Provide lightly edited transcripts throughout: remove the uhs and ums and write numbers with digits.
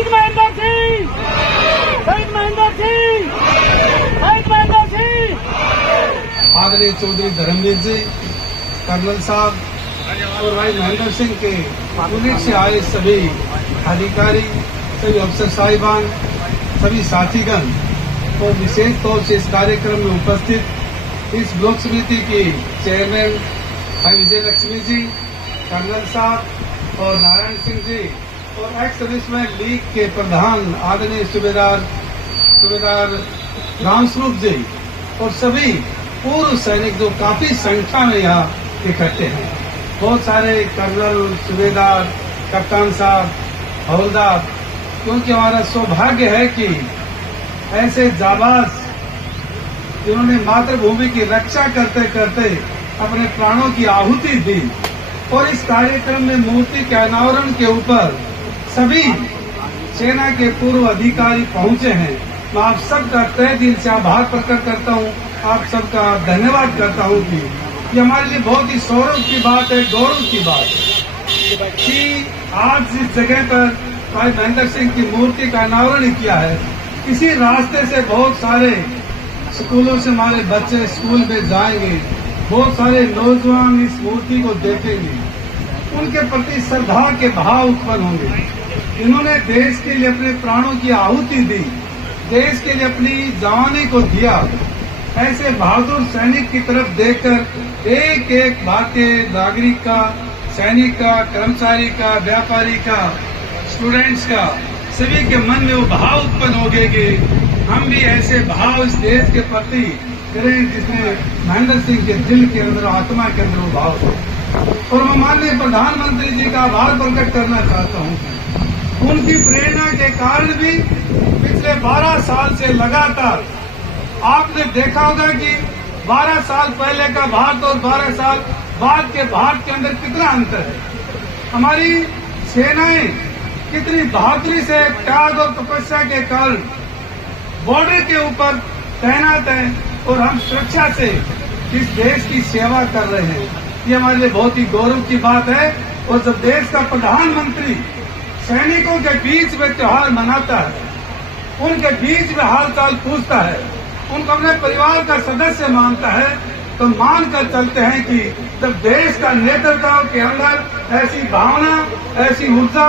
शहीद महेंद्र सिंह, शहीद महेंद्र सिंह, शहीद महेंद्र सिंह। आदरणीय चौधरी धर्मवीर जी, कर्नल साहब और भाई महेंद्र सिंह के यूनिट से आए सभी अधिकारी, सभी अफसर साहिबान, सभी साथीगण और विशेष तौर से इस कार्यक्रम में उपस्थित इस ब्लॉक समिति की चेयरमैन भाई विजय लक्ष्मी जी, कर्नल साहब और नारायण सिंह जी और एक्स सर्विसमैन लीग के प्रधान आदरणीय सूबेदार रामस्वरूप जी और सभी पूर्व सैनिक जो काफी संख्या में यहाँ इकट्ठे हैं। बहुत सारे कर्नल, सूबेदार, कप्तान साहब, हवलदार, क्योंकि हमारा सौभाग्य है कि ऐसे जाबाज जिन्होंने मातृभूमि की रक्षा करते करते अपने प्राणों की आहुति दी और इस कार्यक्रम में मूर्ति के अनावरण के ऊपर सभी सेना के पूर्व अधिकारी पहुंचे हैं। मैं आप सबका तहे दिल से आभार प्रकट करता हूं, आप सबका धन्यवाद करता हूं कि ये हमारे लिए बहुत ही सौरभ की बात है, गौरव की बात है कि आज इस जगह पर भाई महेंद्र सिंह की मूर्ति का अनावरण किया है। इसी रास्ते से बहुत सारे स्कूलों से हमारे बच्चे स्कूल में जाएंगे, बहुत सारे नौजवान इस मूर्ति को देखेंगे, उनके प्रति श्रद्धा के भाव उत्पन्न होंगे। इन्होंने देश के लिए अपने प्राणों की आहुति दी, देश के लिए अपनी जवानी को दिया। ऐसे बहादुर सैनिक की तरफ देखकर एक एक भारतीय नागरिक का, सैनिक का, कर्मचारी का, व्यापारी का, स्टूडेंट्स का, सभी के मन में वो भाव उत्पन्न हो गए कि हम भी ऐसे भाव इस देश के प्रति करें जिसमें महेंद्र सिंह के दिल के अंदर, आत्मा के अंदर वो भाव हो। और मैं माननीय प्रधानमंत्री जी का आभार प्रकट करना चाहता हूँ। उनकी प्रेरणा के कारण भी पिछले 12 साल से लगातार आपने देखा होगा कि 12 साल पहले का भारत और 12 साल बाद के भारत के अंदर कितना अंतर है। हमारी सेनाएं कितनी बहादुरी से, त्याग और तपस्या के कारण बॉर्डर के ऊपर तैनात हैं और हम सुरक्षा से इस देश की सेवा कर रहे हैं। ये हमारे लिए बहुत ही गौरव की बात है। और जब देश का प्रधानमंत्री सैनिकों के बीच में त्योहार मनाता है, उनके बीच में हाल चाल पूछता है, उनको अपने परिवार का सदस्य मानता है, तो मानकर चलते हैं कि जब देश का नेतृत्व के अंदर ऐसी भावना, ऐसी ऊर्जा,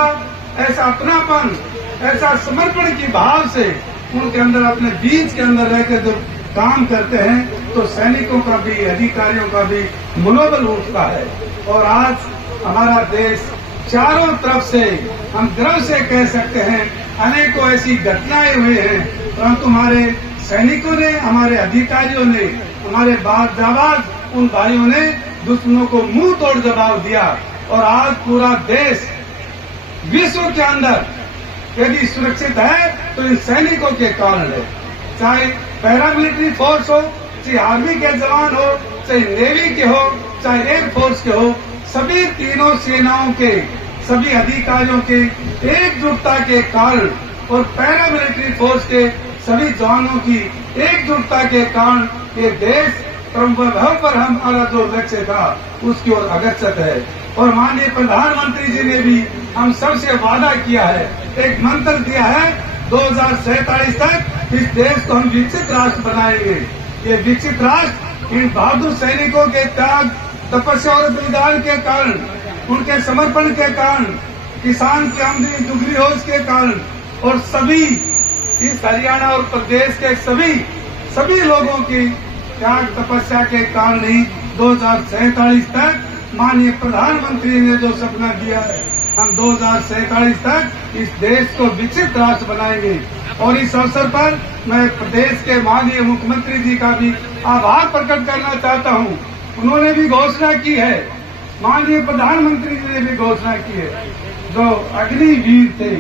ऐसा अपनापन, ऐसा समर्पण की भाव से उनके अंदर, अपने बीच के अंदर रहकर जो काम करते हैं, तो सैनिकों का भी, अधिकारियों का भी मनोबल उठता है। और आज हमारा देश चारों तरफ से हम गर्व से कह सकते हैं, अनेकों ऐसी घटनाएं हुई हैं, परंतु हमारे सैनिकों ने, हमारे अधिकारियों ने, हमारे जाबाज उन भाइयों ने दुश्मनों को मुंह तोड़ जवाब दिया। और आज पूरा देश विश्व के अंदर यदि सुरक्षित है तो इन सैनिकों के कारण है। चाहे पैरामिलिट्री फोर्स हो, चाहे आर्मी के जवान हो, चाहे नेवी के हो, चाहे एयरफोर्स के हो, सभी तीनों सेनाओं के, सभी अधिकारियों के एकजुटता के कारण और पैरामिलिट्री फोर्स के सभी जवानों की एकजुटता के कारण ये देश वैभव पर हमारा जो लक्ष्य था उसकी ओर अग्रसर है। और माननीय प्रधानमंत्री जी ने भी हम सबसे वादा किया है, एक मंत्र दिया है, 2047 तक इस देश को हम विकसित राष्ट्र बनाएंगे। ये विकसित राष्ट्र इन बहादुर सैनिकों के त्याग, तपस्या और बलिदान के कारण, उनके समर्पण के कारण, किसान की आमदनी दुगनी हो इसके कारण, और सभी इस हरियाणा और प्रदेश के सभी लोगों की त्याग तपस्या के कारण ही 2047 तक माननीय प्रधानमंत्री ने जो सपना दिया है, हम 2047 तक इस देश को विकसित राष्ट्र बनाएंगे। और इस अवसर पर मैं प्रदेश के माननीय मुख्यमंत्री जी का भी आभार प्रकट करना चाहता हूं। उन्होंने भी घोषणा की है, माननीय प्रधानमंत्री जी ने भी घोषणा की है, जो अग्निवीर थे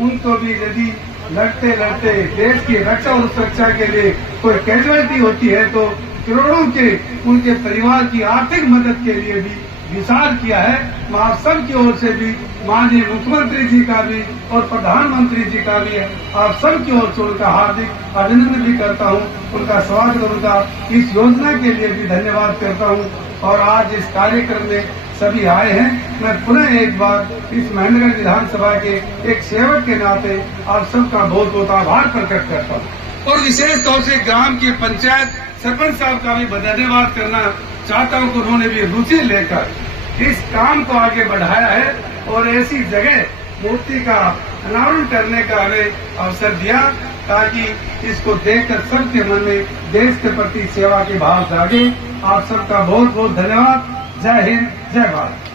उनको भी यदि लड़ते लड़ते देश की रक्षा और सुरक्षा के लिए कोई कैजुअलिटी होती है तो करोड़ों के उनके परिवार की आर्थिक मदद के लिए भी विचार किया है। मैं आप सब की ओर से भी, माननीय मुख्यमंत्री जी का भी और प्रधानमंत्री जी का भी आप सब की ओर से उनका हार्दिक अभिनंदन भी करता हूं, उनका स्वागत और उनका इस योजना के लिए भी धन्यवाद करता हूं। और आज इस कार्यक्रम में सभी आए हैं। मैं पुनः एक बार इस महेंद्रगढ़ विधानसभा के एक सेवक के नाते आप सबका बहुत बहुत आभार प्रकट करता हूँ और विशेष तौर से ग्राम की पंचायत सरपंच साहब का भी धन्यवाद करना चाहता हूँ कि उन्होंने भी रुचि लेकर इस काम को आगे बढ़ाया है और ऐसी जगह मूर्ति का अनावरण करने का हमें अवसर दिया ताकि इसको देखकर सबके मन में देश के प्रति सेवा के भाव जागे। आप सबका बहुत बहुत धन्यवाद। जय हिंद, जय भारत।